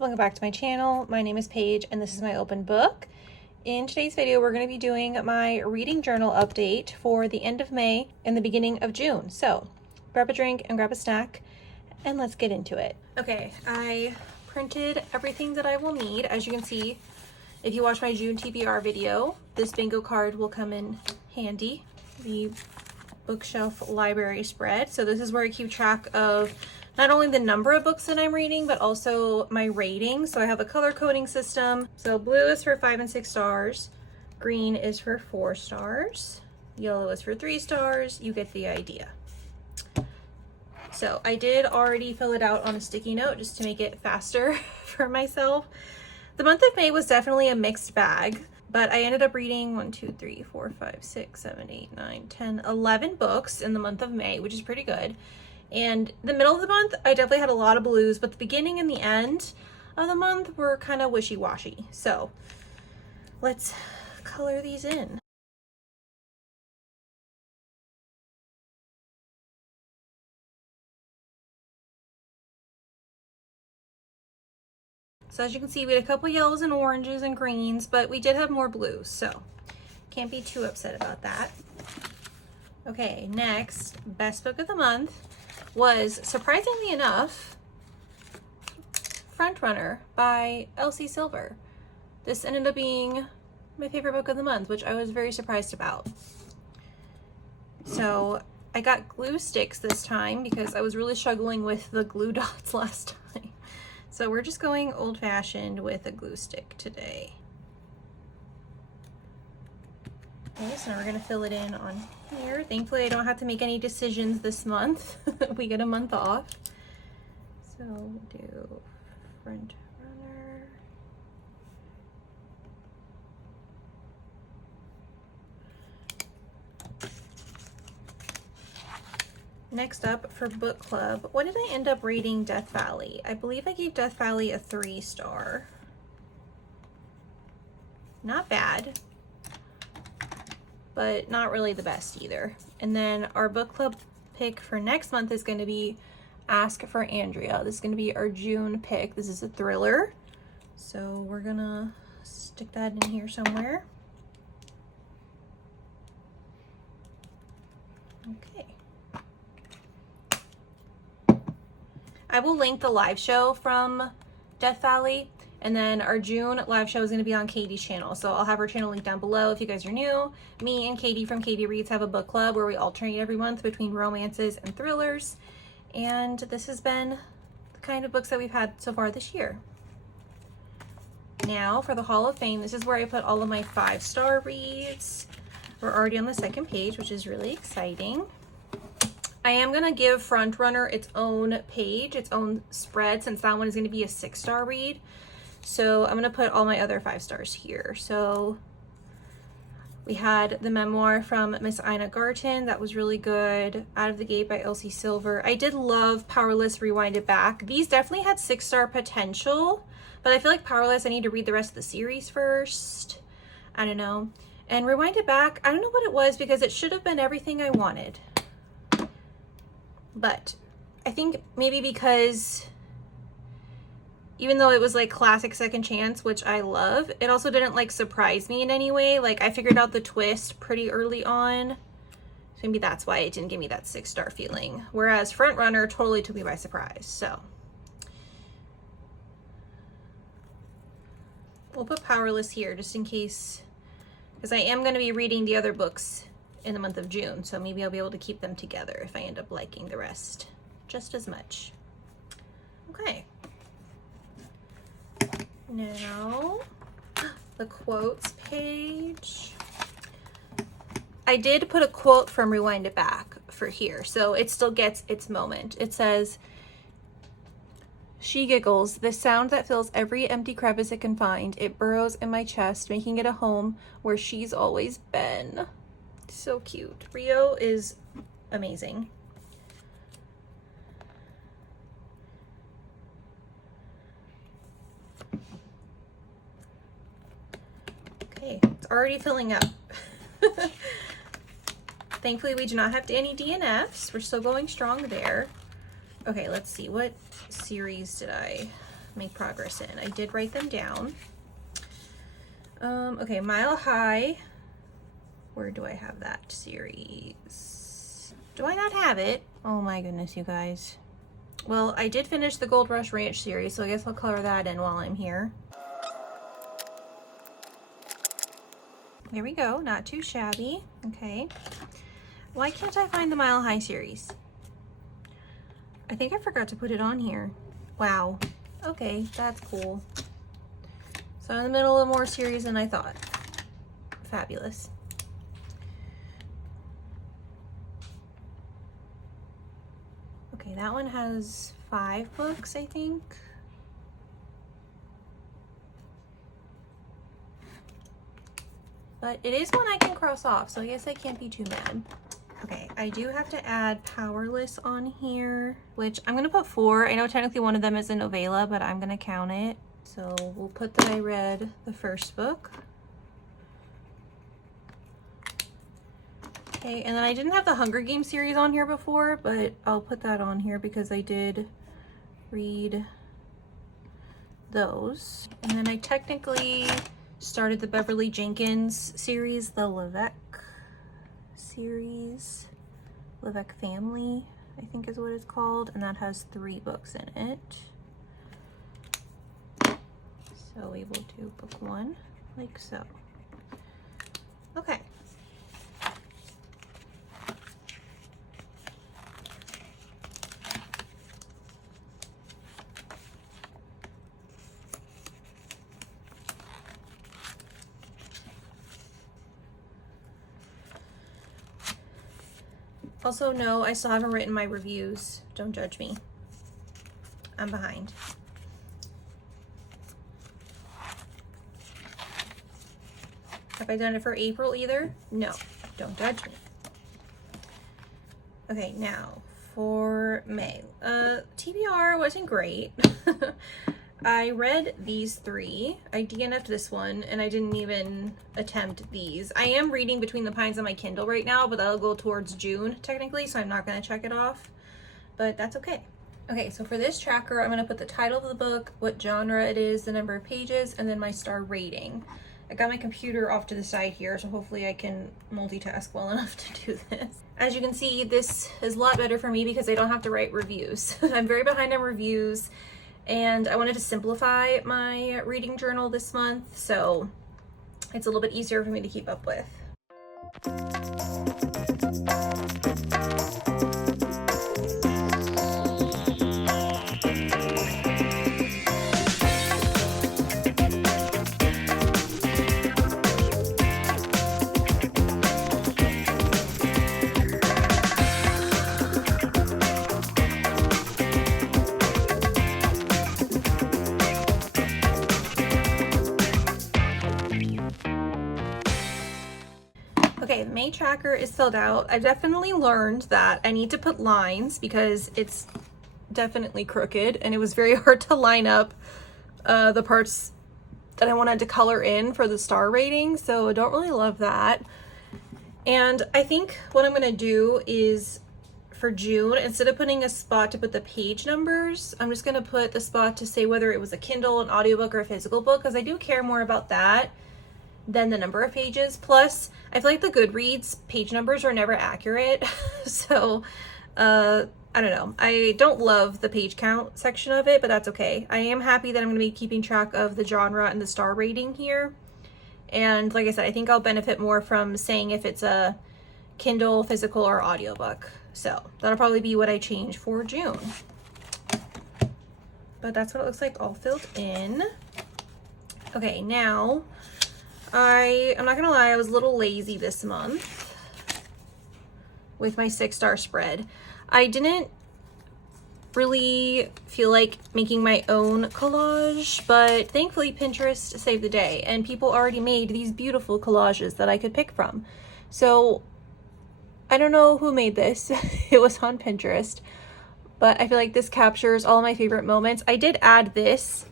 welcome back to my channel. My name is Paige and this is my open book. In today's video, we're going to be doing my reading journal update for the end of May and the beginning of June. So grab a drink and grab a snack and let's get into it. Okay, I printed everything that I will need. As you can see, if you watch my June TBR video, this bingo card will come in handy. The bookshelf library spread. So this is where I keep track of not only the number of books that I'm reading, but also my rating. So I have a color coding system. So blue is for 5 and 6 stars. Green is for 4 stars. Yellow is for 3 stars. You get the idea. So I did already fill it out on a sticky note just to make it faster for myself. The month of May was definitely a mixed bag, but I ended up reading 1, 2, 3, 4, 5, 6, 7, 8, 9, 10, 11 books in the month of May, which is pretty good. And the middle of the month, I definitely had a lot of blues, but the beginning and the end of the month were kind of wishy-washy. So let's color these in. So as you can see, we had a couple yellows and oranges and greens, but we did have more blues, so can't be too upset about that. Okay, next, best book of the month was, surprisingly enough, Front Runner by Elsie Silver. This ended up being my favorite book of the month, which I was very surprised about. So I got glue sticks this time because I was really struggling with the glue dots last time. So we're just going old-fashioned with a glue stick today. Okay, so now we're gonna fill it in on here. Thankfully, I don't have to make any decisions this month. We get a month off. So we'll do Front Runner. Next up for book club, what did I end up rating Death Valley? I believe I gave Death Valley a 3 star. Not bad, but not really the best either. And then our book club pick for next month is going to be Ask for Andrea. This is going to be our June pick. This is a thriller. So we're gonna stick that in here somewhere. Okay. I will link the live show from Death Valley, and then our June live show is going to be on Katie's channel. So I'll have her channel linked down below if you guys are new. Me and Katie from Katie Reads have a book club where we alternate every month between romances and thrillers. And this has been the kind of books that we've had so far this year. Now for the Hall of Fame, this is where I put all of my 5-star reads. We're already on the second page, which is really exciting. I am going to give Front Runner its own page, its own spread, since that one is going to be a 6-star read. So I'm going to put all my other 5 stars here. So we had the memoir from Miss Ina Garten. That was really good. Out of the Gate by Elsie Silver. I did love Powerless, Rewind It Back. These definitely had 6-star potential, but I feel like Powerless, I need to read the rest of the series first. I don't know. And Rewind It Back, I don't know what it was because it should have been everything I wanted. But I think maybe because even though it was like classic second chance, which I love, it also didn't like surprise me in any way. Like I figured out the twist pretty early on. So maybe that's why it didn't give me that 6-star feeling. Whereas Front Runner totally took me by surprise. So we'll put Powerless here just in case, because I am going to be reading the other books in the month of June, so maybe I'll be able to keep them together if I end up liking the rest just as much. Okay. Now, the quotes page. I did put a quote from Rewind It Back for here, so it still gets its moment. It says, "She giggles, the sound that fills every empty crevice it can find. It burrows in my chest, making it a home where she's always been." So cute. Rio is amazing. Okay, it's already filling up. Thankfully, we do not have any DNFs. We're still going strong there. Okay, let's see. What series did I make progress in. I did write them down. Okay, Mile High. Where do I have that series? Do I not have it? Oh my goodness, you guys. Well, I did finish the Gold Rush Ranch series, so I guess I'll color that in while I'm here. There we go, not too shabby. Okay. Why can't I find the Mile High series? I think I forgot to put it on here. Wow. Okay, that's cool. So I'm in the middle of more series than I thought. Fabulous. Okay, that one has 5 books, I think. But it is one I can cross off, so I guess I can't be too mad. Okay, I do have to add Powerless on here, which I'm gonna put 4. I know technically one of them is a novella, but I'm gonna count it. So we'll put that I read the first book. Okay, and then I didn't have the Hunger Games series on here before, but I'll put that on here because I did read those. And then I technically started the Beverly Jenkins series, the Levesque series, Levesque Family, I think is what it's called, and that has 3 books in it. So we will do book 1 like so. Okay. Also, no, I still haven't written my reviews. Don't judge me. I'm behind. Have I done it for April either? No, don't judge me. Okay, now for May. TBR wasn't great. I read these 3. I DNF'd this one, and I didn't even attempt these. I am reading Between the Pines on my Kindle right now, but that'll go towards June, technically, so I'm not going to check it off. But that's okay. Okay, so for this tracker, I'm going to put the title of the book, what genre it is, the number of pages, and then my star rating. I got my computer off to the side here, so hopefully I can multitask well enough to do this. As you can see, this is a lot better for me because I don't have to write reviews. I'm very behind on reviews. And I wanted to simplify my reading journal this month, so it's a little bit easier for me to keep up with. Okay, the May tracker is filled out. I definitely learned that I need to put lines because it's definitely crooked, and it was very hard to line up the parts that I wanted to color in for the star rating, so I don't really love that. And I think what I'm gonna do is for June, instead of putting a spot to put the page numbers, I'm just gonna put the spot to say whether it was a Kindle, an audiobook, or a physical book, because I do care more about that than the number of pages. Plus, I feel like the Goodreads page numbers are never accurate. So, I don't know. I don't love the page count section of it, but that's okay. I am happy that I'm going to be keeping track of the genre and the star rating here. And like I said, I think I'll benefit more from saying if it's a Kindle, physical, or audiobook. So that'll probably be what I change for June. But that's what it looks like all filled in. Okay, now I'm not gonna lie, I was a little lazy this month with my 6-star spread. I didn't really feel like making my own collage, but thankfully Pinterest saved the day, and people already made these beautiful collages that I could pick from. So I don't know who made this. It was on Pinterest, but I feel like this captures all my favorite moments. I did add this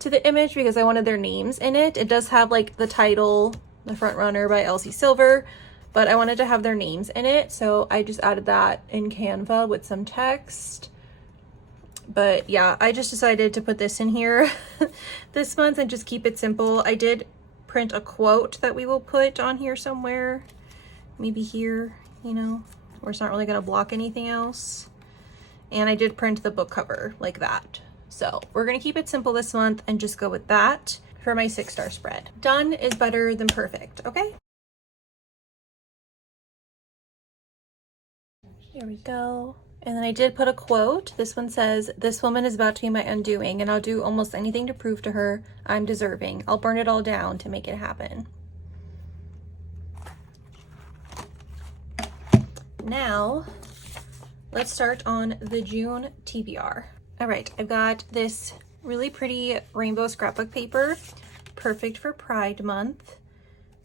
to the image because I wanted their names in it. It does have like the title, The Front Runner by Elsie Silver, but I wanted to have their names in it, so I just added that in Canva with some text. But yeah, I just decided to put this in here this month and just keep it simple. I did print a quote that we will put on here somewhere, maybe here, you know, where it's not really going to block anything else. And I did print the book cover like that. So we're going to keep it simple this month and just go with that for my 6-star spread. Done is better than perfect, okay? There we go. And then I did put a quote. This one says, "This woman is about to be my undoing, and I'll do almost anything to prove to her I'm deserving. I'll burn it all down to make it happen." Now, let's start on the June TBR. All right, I've got this really pretty rainbow scrapbook paper, perfect for Pride Month.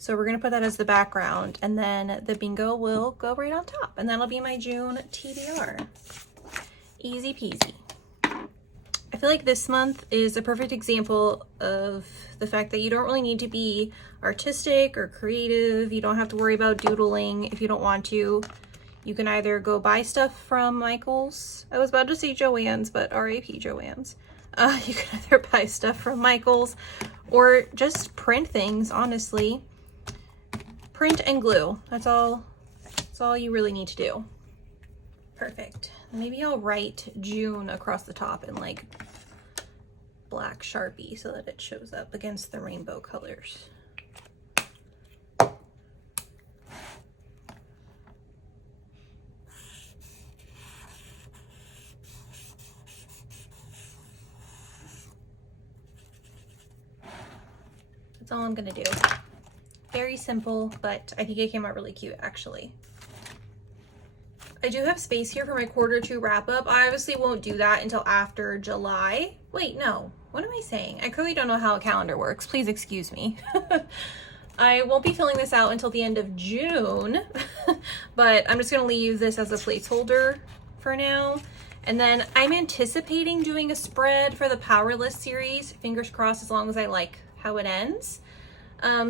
So we're gonna put that as the background, and then the bingo will go right on top, and that'll be my June TBR. Easy peasy. I feel like this month is a perfect example of the fact that you don't really need to be artistic or creative. You don't have to worry about doodling if you don't want to. You can either go buy stuff from Michael's. I was about to say Joann's, but R.I.P. Joann's. You can either buy stuff from Michael's or just print things, honestly. Print and glue. That's all you really need to do. Perfect. Maybe I'll write June across the top in like black Sharpie so that it shows up against the rainbow colors. That's all I'm gonna do. Very simple, but I think it came out really cute actually. I do have space here for my Q2 wrap up. I obviously won't do that until after July. Wait, no, what am I saying? I clearly don't know how a calendar works. Please excuse me. I won't be filling this out until the end of June, but I'm just gonna leave this as a placeholder for now. And then I'm anticipating doing a spread for the Powerless series, fingers crossed, as long as I like how it ends.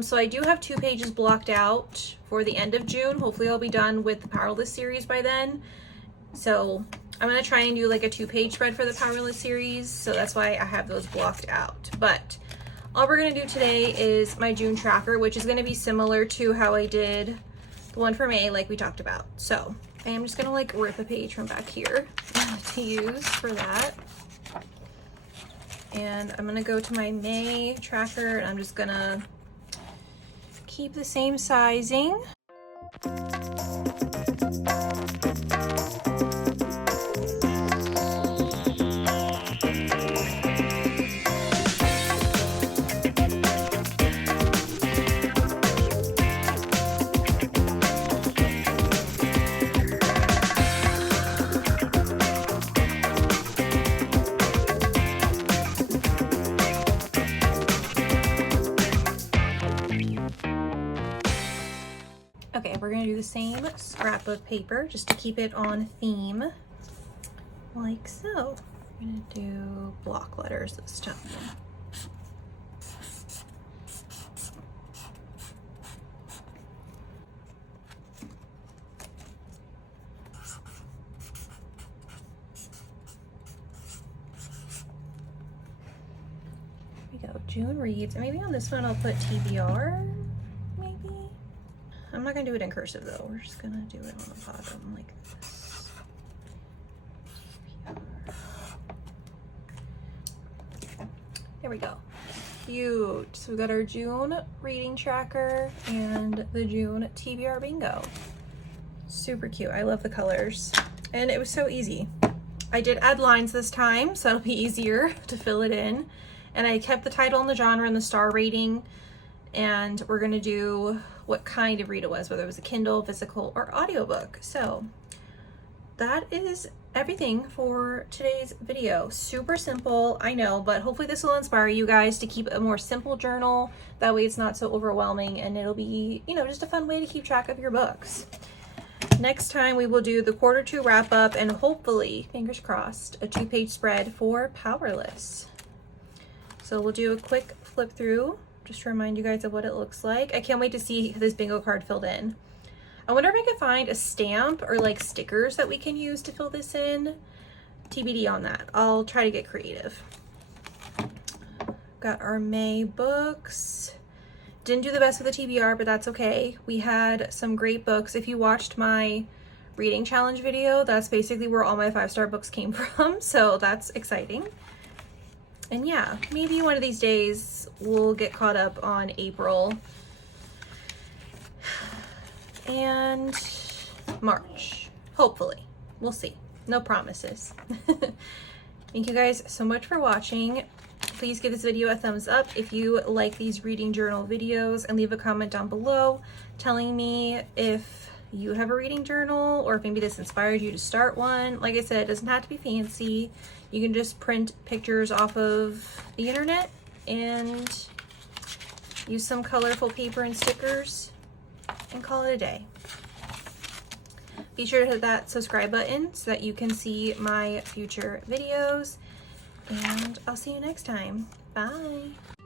So I do have 2 pages blocked out for the end of June. Hopefully I'll be done with the Powerless series by then. So I'm gonna try and do like a 2-page spread for the Powerless series. So that's why I have those blocked out. But all we're gonna do today is my June tracker, which is gonna be similar to how I did the one for May, like we talked about. So I am just gonna like rip a page from back here to use for that. And I'm gonna go to my May tracker and I'm just gonna keep the same sizing. Okay, we're gonna do the same scrapbook paper just to keep it on theme, like so. I'm gonna do block letters this time. Here we go, June reads, and maybe on this one I'll put TBR. I'm not gonna do it in cursive though. We're just gonna do it on the bottom like this. There we go. Cute. So we got our June reading tracker and the June TBR bingo. Super cute. I love the colors. And it was so easy. I did add lines this time, so it'll be easier to fill it in. And I kept the title and the genre and the star rating. And we're gonna do what kind of read it was, whether it was a Kindle, physical, or audiobook. So that is everything for today's video. Super simple, I know, but hopefully this will inspire you guys to keep a more simple journal. That way it's not so overwhelming and it'll be, you know, just a fun way to keep track of your books. Next time we will do the Q2 wrap up and hopefully, fingers crossed, a 2-page spread for Powerless. So we'll do a quick flip through just to remind you guys of what it looks like. I can't wait to see this bingo card filled in. I wonder if I could find a stamp or like stickers that we can use to fill this in. TBD on that. I'll try to get creative. Got our May books. Didn't do the best with the TBR, but that's okay. We had some great books. If you watched my reading challenge video, that's basically where all my 5-star books came from, so that's exciting. And yeah, maybe one of these days we'll get caught up on April and March, hopefully. We'll see. No promises. Thank you guys so much for watching. Please give this video a thumbs up if you like these reading journal videos, and leave a comment down below telling me if you have a reading journal or if maybe this inspired you to start one. Like I said, it doesn't have to be fancy. You can just print pictures off of the internet and use some colorful paper and stickers and call it a day. Be sure to hit that subscribe button so that you can see my future videos, and I'll see you next time. Bye.